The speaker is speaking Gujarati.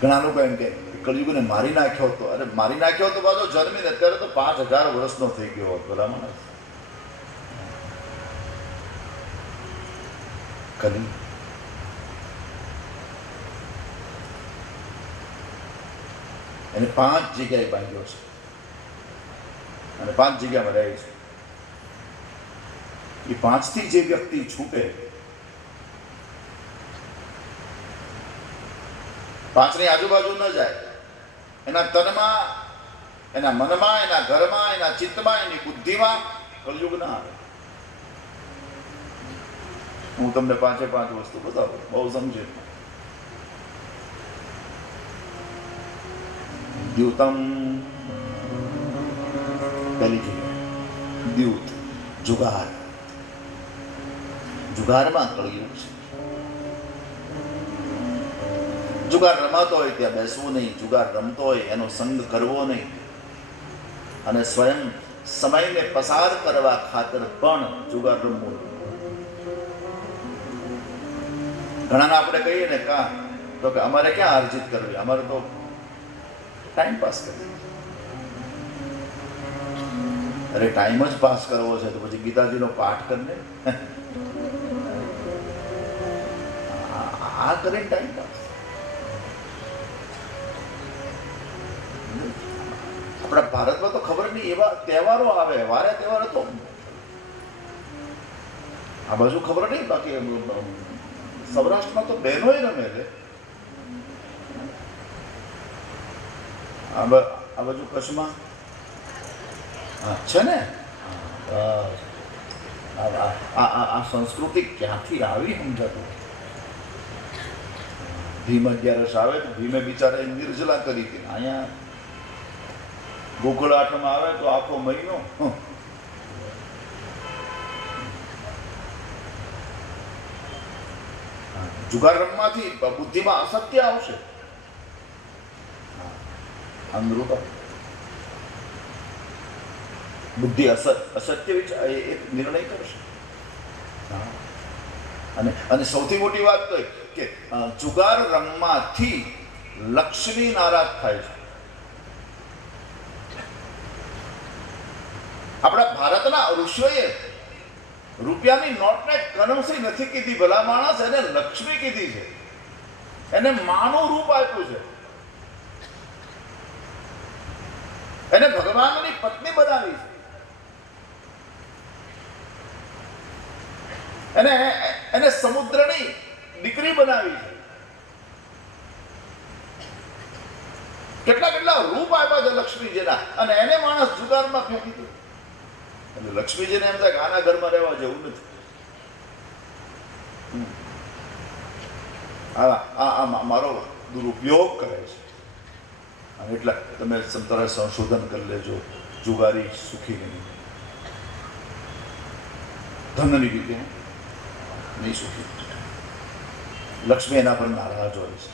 ઘણા લોકો એમ કે કળિયુગને મારી નાખ્યો હતો. અરે મારી નાખ્યો તો પાછો જન્મીને અત્યારે તો 5000 વર્ષનો થઈ ગયો હતો. ભલા માણસ કલી એને 5 જગ્યાએ બાંધ્યો છે અને 5 જગ્યામાં રહે છે. એ 5થી જે વ્યક્તિ છૂટે, 5ની આજુબાજુ ન જાય, એના તનમાં, એના મનમાં, એના ઘરમાં, એના ચિત્તમાં, એની બુદ્ધિમાં કલયુગ ના આવે. હું તમને 5 વસ્તુ બતાવું, બહુ સમજે. દ્યુતમ, પહેલી જગ્યા દ્યુત, જુગાર. જુગારમાં કળિયુગ છે. જુગાર રમાતો હોય ત્યાં બેસવું નહીં, જુગાર રમતો હોય એનો સંગ કરવો નહીં, અને સ્વયં સમયને પસાર કરવા ખાતર પણ જુગાર રમવું. ઘણાને આપણે કહીએ ને કા તો કે અમારે ક્યાં અર્જિત કરવી, અમારે તો ટાઈમ પાસ કરવી. અરે ટાઈમ જ પાસ કરવો છે તો પછી ગીતાજીનો પાઠ કરીને આ કરીને ટાઈમ પાસ. આપણા ભારતમાં તો ખબર નહીં એવા તહેવારો આવે, વારે તહેવાર હતો આ બાજુ ખબર નહીં, બાકી સૌરાષ્ટ્રમાં તો બહેનોય રમે છે. આ બાજુ કચ્છમાં છે ને. આ સંસ્કૃતિ ક્યાંથી આવી સમજાતું. ભીમ 11 આવે તો ભીમે બિચારે નિર્જલા કરી હતી. અહીંયા ગોકુળ આઠમ આવે તો આખો મહિનો જુગાર રમવાથી બુદ્ધિમાં અસત્ય આવશે. અંધરૂપ બુદ્ધિ અસત્ય એક નિર્ણય કરશે. અને સૌથી મોટી વાત તો કે જુગાર રમવાથી લક્ષ્મી નારાજ થાય છે. આપણા ભારતના ઋષિઓએ રૂપિયાની નોટને કરન્સી નથી કીધી, ભલા માણસ, એને લક્ષ્મી કીધી છે. એને માનું રૂપ આપ્યું છે. એને ભગવાનની પત્ની બનાવી છે. એને સમુદ્રની દીકરી બનાવી છે. કેટલા રૂપ આપ્યા છે લક્ષ્મીજીના, અને એને માણસ જુગારમાં ફેંકી દીધું. એટલે લક્ષ્મીજીને એમ થાય કે આના ઘરમાં રહેવા જેવું નથી. આ મારો દુરુપયોગ કરે છે. એટલે તમે તરત સંશોધન કરી લેજો. જુગારી સુખી નહીં, ધનની રીતે નહીં સુખી. લક્ષ્મી એના પર નારાજ હોય છે.